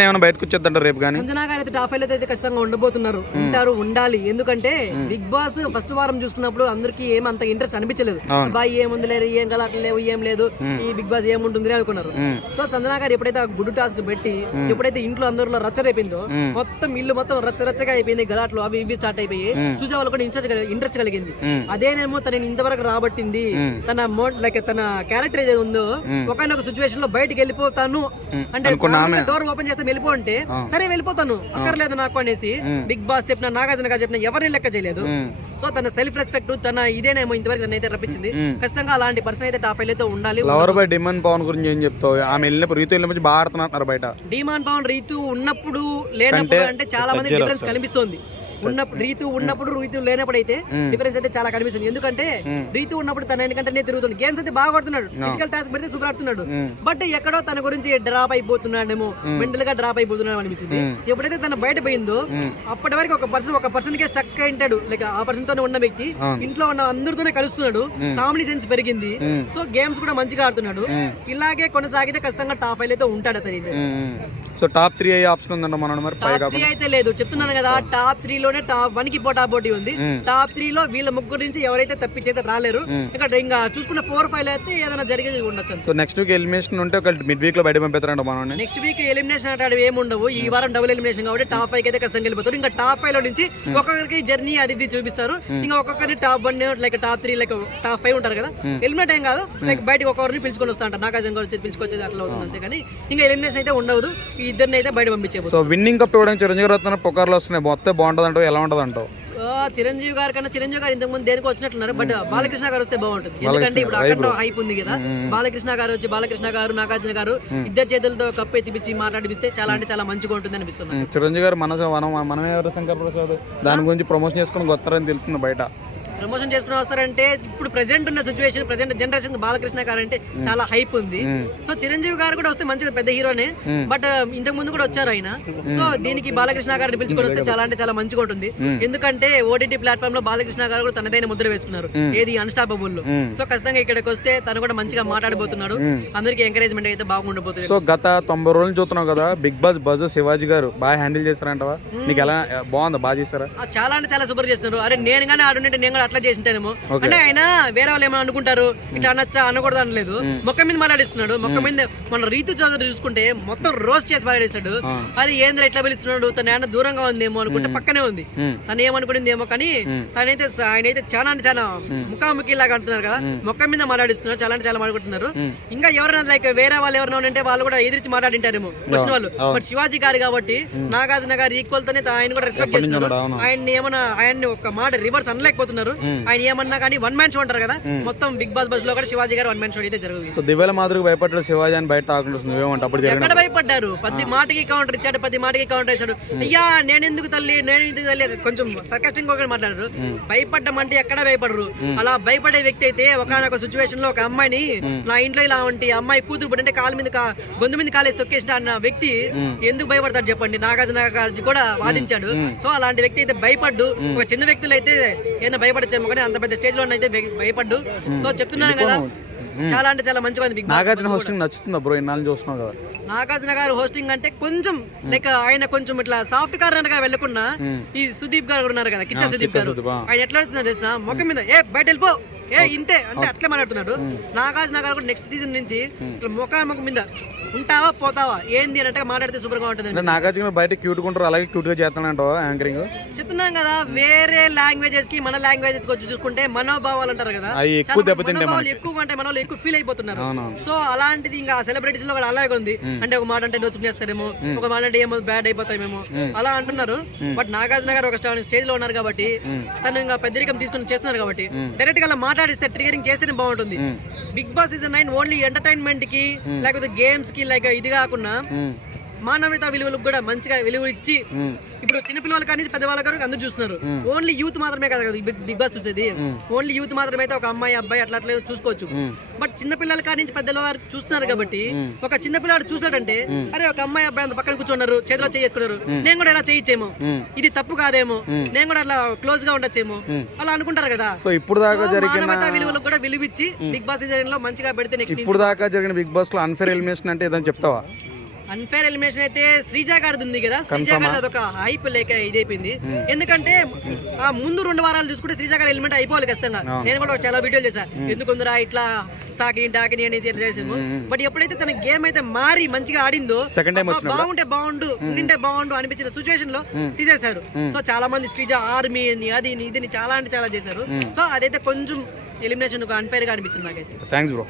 ఏమైనా బయటకు వచ్చేద్దంటారు రేపు కానీ సంజనా గారు అయితే టాప్ 5 అయితే ఖచ్చితంగా ఉండబోతున్నారు, ఉంటారు, ఉండాలి. ఎందుకంటే బిగ్ బాస్ ఫస్ట్ వారం చూసుకున్నప్పుడు అందరికి ఏమంత ఇంట్రెస్ట్ అనిపించలేదు. బాయ్ ఏముంది లేదు, ఏం గలాట్లు లేవు, ఏం లేదు, ఈ బిగ్ బాస్ ఏముంటుంది అనుకున్నారు. సో సంజనా గారు ఎప్పుడైతే గుడ్ టాస్క్ పెట్టి ఎప్పుడైతే ఇంట్లో అందరిలో రచ్చరైపోయిందో, మొత్తం ఇల్లు మొత్తం రచ్చరచ్చగా అయిపోయింది, గలాట్లు అవి ఇవి స్టార్ట్ అయిపోయి చూసే వాళ్ళు కూడా ఇంట్రెస్ట్ కలిగింది. అదేనేమో తనని ఇంతవరకు రాబట్టింది. తన లైక్ తన క్యారెక్టర్ ఏదైతే ఉందో ఒకనొక సిచ్యువేషన్ లో బయటకి వెళ్ళిపోతాను అంటే డోర్ ఓపెన్ చేస్తే వెళ్ళిపో అంటే సరే వెళ్ళిపోతాను అక్కర్లేదు నాకు అనేసి బిగ్ బాస్ చెప్పిన, నాగార్జున గారు చెప్పిన ఎవరిని లెక్క చేయలేదు. సో తన సెల్ఫ్ రెస్పెక్ట్ తన ఇదేనేమో ఇంతవరకు తనైతే రప్పించింది. ఖచ్చితంగా అలాంటి పర్సన్ అయితే టాప్ 5 అయితే ఉండాలి. లవర్ బై డిమాండ్ పవన్ గురించి ఏం చెప్తావు? ఆమె వెళ్ళినప్పుడు రీతు వెళ్ళినప్పుడు బాగా ఆడుతున్నారు బయట. డిమాండ్ పవన్ రీతు ఉన్నప్పుడు లేనప్పుడు అంటే చాలా మంది డిఫరెన్స్ కనిపిస్తోంది. రీతు ఉన్నప్పుడు రీతు లేనప్పుడు అయితే డిఫరెన్స్ అయితే చాలా కనిపిస్తుంది. ఎందుకంటే రీతు ఉన్నప్పుడు తన ఎందుకంటే తిరుగుతుంది, గేమ్స్ అయితే బాగా కొడుతున్నాడు, ఫిజికల్ టాస్క్ పెడితే సూపర్ ఆడుతున్నాడు. బట్ ఎక్కడో తన గురించి డ్రాప్ అయిపోతున్నాడేమో, మెంటల్ గా డ్రాప్ అయిపోతున్నాడు అనిపిస్తుంది. ఎప్పుడైతే తన బయట పోయిందో అప్పటి వరకు ఒక పర్సన్ కే స్టక్ అయింటాడు. లైక్ ఆ పర్సన్ తోనే ఉన్న వ్యక్తి ఇంట్లో ఉన్న అందరితోనే కలుస్తున్నాడు, కామెడీ సెన్స్ పెరిగింది. సో గేమ్స్ కూడా మంచిగా ఆడుతున్నాడు. ఇలాగే కొనసాగితే ఖచ్చితంగా టాప్ 5 అయితే ఉంటాడు అతను. సో టాప్ 3 అయ్యే ఆప్షన్ ఉందంట మనం మరి. టాప్ 3 అయితే లేదు, చెప్తున్నాను కదా, టాప్ 3 లోనే టాప్ 1 కి పోటాపోటీ ఉంది. టాప్ 3 లో వీళ్ళ ముగ్గురు నుంచి ఎవరైతే తప్పించైతే రాలేరు. ఇంకా చూసుకున్న 4-5 అయితే ఏదైనా జరిగేది ఉండొచ్చు. సో నెక్స్ట్ వీక్ ఎలిమినేషన్ ఉంటే ఒక మిడ్ వీక్ లో బయట పంపిస్తారంట మనం. నెక్స్ట్ వీక్ ఎలిమినేషన్ అంటే ఏమి ఉండవు. ఈ వారం డబుల్ ఎలిమినేషన్ కాబట్టి టాప్ 5 అయితే ఖచ్చితంగా వెళ్ళిపోతారు. ఇంకా టాప్ 5 లో నుంచి ఒక్కొక్కరికి జర్నీ అది చూపిస్తారు. ఇంకా ఒక్కొక్కరిని top 1 like top 3 like top 5 ఉంటారు కదా, ఎలిమినేట్ ఏం కాదు, లైక్ బయటకి ఒక్కొక్కరిని పిలుచుకొని వస్తా అంటారు. నాగార్జున గారు వచ్చి పిలుచుకొచ్చేది అట్లా అవుతుంది అంతే, కానీ ఇంకా ఎలిమినేషన్ అయితే ఉండదు. ఈ ఇద్దరిని అయితే బయట పంపించే. సో విన్నింగ్ కప్ ఇవ్వడానికి చిరంజీవి గారు వస్తున్న పుకార్లు వస్తున్నాయి, మొత్తం బాగుంటుంది అంటావు, ఎలా ఉంటుంది అంటావు? చిరంజీవి గారి కన్నా చిరంజీవి గారు ఇంతకు ముందు దేనికి వచ్చినట్లున్నారు, బట్ బాలకృష్ణ గారు వస్తే బాగుంటుంది. ఎందుకంటే ఇప్పుడు అక్కడ హైప్ ఉంది కదా, బాలకృష్ణ గారు వచ్చి బాలకృష్ణ గారు నాగార్జున గారు ఇద్దరు చేతులతో కప్పు ఎత్తిపించి మాట్లాడిపిస్తే చాలా అంటే చాలా మంచిగా ఉంటుంది అనిపిస్తుంది. చిరంజీవి గారు మనమే ఎవరు శంకర్ ప్రసాద్ దాని గురించి ప్రమోషన్ చేసుకుని వస్తారని తెలుస్తుంది బయట. ప్రమోషన్ చేసుకుని వస్తారంటే ఇప్పుడు ప్రెసెంట్ ఉన్న సిచ్యువేషన్, ప్రెసెంట్ జనరేషన్ బాలకృష్ణ గారు అంటే చాలా హైప్ ఉంది. సో చిరంజీవి గారు కూడా వస్తే మంచిగా పెద్ద హీరోనే, బట్ ఇంతకు ముందు కూడా వచ్చారు ఆయన. సో దీనికి బాలకృష్ణ గారిని పిలుచుకొని వస్తే చాలా అంటే చాలా మంచిగా ఉంటుంది. ఎందుకంటే ఓటీటీ ప్లాట్ఫామ్ లో బాలకృష్ణ గారు కూడా తనదైన ముద్ర వేసుకున్నారు, ఏది అన్స్టాపబుల్ లో. సో ఖచ్చితంగా ఇక్కడికి వస్తే తను కూడా మంచిగా మాట్లాడబోతున్నాడు, అందరికి ఎంకరేజ్మెంట్ అయితే బాగుండబోతుంది. సో గత 90 రోజులు చూస్తున్నావు కదా, బిగ్ బాస్ బజ్ శివాజీ గారు బాగా హ్యాండిల్ చేస్తారంటవా? నీకు ఎలా బాగుందా, బాగా చేస్తారా? చాలా అంటే చాలా సూపర్ చేస్తున్నారు. అరే నేను కానీ ఆడుంటే నేను కూడా అట్లా చేసింటానేమో అంటే ఆయన వేరే వాళ్ళు ఏమైనా అనుకుంటారు, ఇట్లా అనొచ్చా అనకూడదు అనలేదు, మొక్క మీద మాట్లాడిస్తున్నాడు. మొక్క మీద మన రీతు చౌదరి చూసుకుంటే మొత్తం రోస్ట్ చేసి మాట్లాడేస్తాడు. అది ఏంద్ర ఎట్లా పిలుస్తున్నాడు, తన ఏమన్నా దూరంగా ఉందేమో అనుకుంటే పక్కనే ఉంది, తను ఏమనుకునేది ఏమో. కానీ ఆయన అయితే చాలా అంటే చాలా ముఖాముఖి లాగా అంటున్నారు కదా, మొక్క మీద మాట్లాడిస్తున్నారు, చాలా అంటే చాలా మాట్లాడుతున్నారు. ఇంకా ఎవరైనా లైక్ వేరే వాళ్ళు ఎవరైనా ఉంటే వాళ్ళు కూడా ఎదిరించి మాట్లాడింటారేమో వచ్చిన వాళ్ళు. బట్ శివాజీ గారు కాబట్టి నాగార్జున గారు ఈక్వల్ తోనే ఆయన కూడా రెస్పెక్ట్ చేస్తున్నారు. ఆయన్ని ఒక మాట రివర్స్ అనలేకపోతున్నారు. ఆయన ఏమన్నా కానీ వన్ మ్యాన్ షో అంటారు కదా, మొత్తం బిగ్ బాస్ బస్ లో కూడా శివాజీ గారు వన్ మ్యాన్ షో అయితే జరుగుతుంది. దివ్యాల మాదిరికి భయపడ్డాడు శివాజీ అని బయట ఎక్కడ భయపడ్డారు? ప్రతి మాటకి కౌంటర్ ఇచ్చాడు, ప్రతి మాటకి కౌంటర్ ఇచ్చాడు. అయ్యా నేను ఎందుకు తల్లి కొంచెం సర్కాస్టింగ్ గా మాట్లాడారు. భయపడ్డం అంటే ఎక్కడ భయపడరు. అలా భయపడే వ్యక్తి అయితే ఒకనొక సిచ్యువేషన్ లో ఒక అమ్మాయిని నా ఇంట్లో ఇలా ఉంటే అమ్మాయి కూతురు పడి కాలు మీద గొంతు మీద కాలేసి తొక్కేసిన అన్న వ్యక్తి ఎందుకు భయపడతారు చెప్పండి? నాగార్జున గారు కూడా వాదించాడు. సో అలాంటి వ్యక్తి అయితే భయపడ్డు. ఒక చిన్న వ్యక్తులు అయితే ఏదైనా భయపడచ్చేమో కానీ అంత పెద్ద స్టేజ్ లో అయితే భయపడ్డు. సో చెప్తున్నాను కదా, చాలా అంటే చాలా మంచిగా ఉంది. నాగార్జున హోస్టింగ్ నచ్చుతుందా బ్రో? ఇన్నాళ్ళు చూస్తున్నావు కదా, నాగార్జున గారు హోస్టింగ్ అంటే కొంచెం లైక్ ఆయన కొంచెం ఇట్లా సాఫ్ట్ కార్నర్ గా వెళ్ళకుండా ఈ సుదీప్ గారు ఉన్నారు కదా, కిచ్చా సుదీప్ గారు, ఆయన ఎట్లా వస్తున్నారు చేసిన మొక్క మీద బయట వెళ్ళిపో ఇంతే అంటే అట్లా మాట్లాడుతున్నాడు. నాగార్జున గారు కూడా నెక్స్ట్ సీజన్ నుంచి ముఖం మీద ఉంటావా పోతావా ఏంది అన్నట్టుగా మాట్లాడితే సూపర్ గా ఉంటుంది. నాగార్జున బయట క్యూట్ గా అలాగే క్యూట్ గా చేస్తానంటావా యాంకరింగ్? చెప్తున్నాం కదా, వేరే లాంగ్వేజెస్ కి మన లాంగ్వేజెస్ వచ్చి చూసుకుంటే మనోభావాలు అంటారు కదా, ఎక్కువ దెబ్బతింటే ఎక్కువ అంటే మనోళ్ళు ఎక్కువ ఫీల్ అయిపోతున్నారు. సో అలాంటిది ఇంకా సెలబ్రిటీస్ లో అలాగే ఉంది. అంటే ఒక మాట అంటే నోచుకు చేస్తారేమో, ఒక మాట అంటే ఏమో బ్యాడ్ అయిపోతాయేమో అలా అంటున్నారు. బట్ నాగార్జున గారు ఒక స్టేజ్ లో ఉన్నారు కాబట్టి, తను ఇంకా పెద్దరికం తీసుకుని చేస్తున్నారు కాబట్టి డైరెక్ట్ గా అలా మాట్లాడిస్తే ట్రిగరింగ్ చేస్తేనే బాగుంటుంది. Bigg Boss season 9 only entertainment కి లేకపోతే గేమ్స్ కి లైక్ ఇది కాకుండా మానవతా విలువలకు కూడా మంచిగా విలువ ఇచ్చి, ఇప్పుడు చిన్న పిల్లలు కానీ పెద్దవాళ్ళ గారు అందరూ చూస్తున్నారు. ఓన్లీ యూత్ మాత్రమే కదా బిగ్ బాస్ చూసేది, ఓన్లీ యూత్ మాత్రమే అయితే ఒక అమ్మాయి అబ్బాయి అట్లా అట్లా చూసుకోవచ్చు. బట్ చిన్న పిల్లల కాడి నుంచి పెద్దల వారు చూస్తున్నారు కాబట్టి, ఒక చిన్న పిల్లవాడు చూసినట్టంటే అరే ఒక అమ్మాయి అబ్బాయి అంత పక్కన కూర్చున్నారు, చేతిలో చేసుకున్నారు, నేను కూడా ఇలా చేయొచ్చేమో, ఇది తప్పు కాదేమో, నేను కూడా అట్లా క్లోజ్ గా ఉండొచ్చేమో అలా అనుకుంటారు కదా. సో ఇప్పుడు దాకా జరిగిన విలువలకు కూడా విలువిచ్చి బిగ్ బాస్ సీజన్ లో మంచిగా పెడితే ఇప్పుడు దాకా జరిగిన బిగ్ బాస్ లో అన్ఫేర్ ఎలిమినేషన్ అంటే ఏదని చెప్తావా? అన్ఫేర్ ఎలిమినేషన్ అయితే శ్రీజ గారిది ఉంది కదా, శ్రీజ గారిది అదొక హైప్ లేక ఇదైపోయింది. ఎందుకంటే ఆ ముందు 2 వారాలు చూసుకుంటే శ్రీజ గారి ఎలిమెంట్ అయిపోవాలి ఖచ్చితంగా. నేను కూడా చాలా వీడియోలు చేశాను, ఎందుకుందరా ఇట్లా సాకి డాకిని అనేది చేసాము. బట్ ఎప్పుడైతే తన గేమ్ అయితే మారి మంచిగా ఆడిందో, బాగుంటే బాగుండు అనిపించిన సిచువేషన్ లో తీసేశారు. సో చాలా మంది శ్రీజ ఆర్మీ అది ఇదిని చాలా అంటే చాలా చేశారు. సో అదైతే కొంచెం ఎలిమినేషన్ అన్ఫేర్ గా అనిపించింది నాకైతే. Thanks bro.